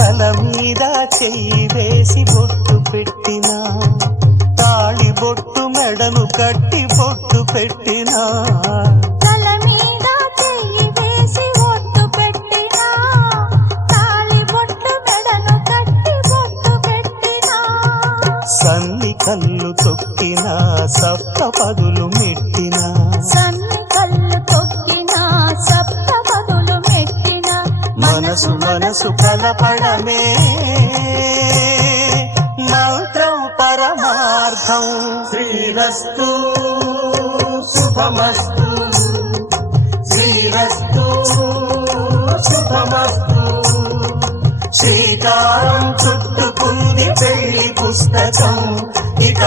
తల మీద చెయ్యి వేసి బొట్టు పెట్టినా, తాళి బొట్టు మెడను కట్టి బొట్టు పెట్టినా, తల మీద చెయ్యి వేసి బొట్టు పెట్టినా, తాళి బొట్టు మెడను కట్టి బొట్టు పెట్టినా, సన్ని కళ్ళు తొక్కినా సప్త పదులు మెట్టినా, సన్ని కళ్ళు తొక్కినా సప్త పదులు మెట్టినా, మనసు మనసు కలపడమే మంత్రం పరమార్థం. శ్రీరస్తు శుభమస్తు, శ్రీరస్తు శుభమస్తు. శ్రీకారం చుట్టుకుంది పెళ్లి పుస్తకం, ఇక